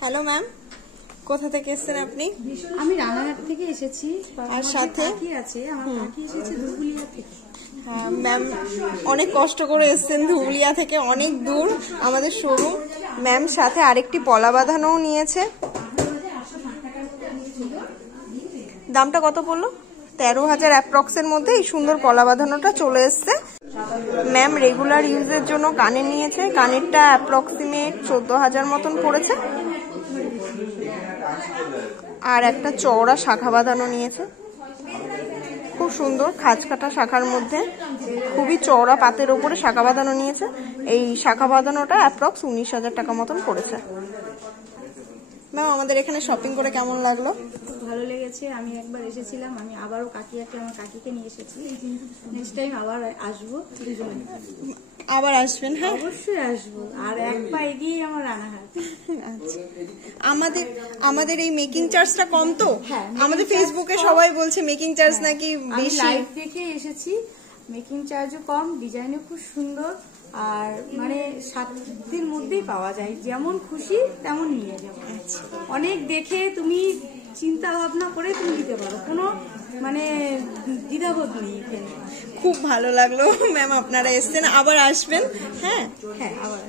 Hello ma'am, কোথা থেকে এসেছেন আপনি? আমি রানাঘাট থেকে এসেছি। আর সাথে কাকি আছে, আমার কাকি এসেছে ধুবুলিয়া থেকে। হ্যাঁ ম্যাম, অনেক কষ্ট করে এসেছেন ধুবুলিয়া থেকে, অনেক দূর আমাদের শোরুম। ম্যাম সাথে আরেকটি পলা বাঁধানোও নিয়েছে। দামটা কত পড়লো? 13,000 অ্যাপ্রক্সের মধ্যে এই সুন্দর পলা বাঁধানোটা চলে এসছে। ম্যাম রেগুলার ইউজের জন্য কানের নিয়েছে, কানেরটা অ্যাপ্রক্সিমেট 14,000 মতন পড়েছে। আর একটা চওড়া শাখা বাঁধানো নিয়েছে, খুব সুন্দর খাঁজ কাটা শাখার মধ্যে, খুবই চওড়া পাতের ওপরে শাখা বাঁধানো নিয়েছে। এই শাখা বাঁধানোটা অ্যাপ্রক্স 19,000 টাকা মতন পড়েছে। ম্যাম আমাদের এখানে শপিং করে কেমন লাগলো? ভালো লেগেছে। আমি একবার এসেছিলাম, আমি আবারও আমার কাকিকে নিয়ে এসেছি। নেক্সট টাইম আবার আসবো, দুজনে আবার আসবেন? হ্যাঁ অবশ্যই আসবো। আর এক পা এগিয়ে আমার রানাঘাট। আচ্ছা, আমাদের এই মেকিং চার্জটা কম তো? হ্যাঁ, আমাদের ফেসবুকে সবাই বলছে মেকিং চার্জ নাকি বেশি। লাইভ দেখে এসেছি, মেকিং চার্জও কম, ডিজাইনও খুব সুন্দর। আর মানে 7 দিনের মধ্যেই পাওয়া যায়, যেমন খুশি তেমন নিয়ে যাবো। অনেক দেখে তুমি চিন্তা ভাবনা করে তুমি দিতে পারো, কোনো মানে দ্বিধাবোধ নেই এখানে। খুব ভালো লাগলো ম্যাম আপনারা এসছেন, আবার আসবেন। হ্যাঁ হ্যাঁ, আবার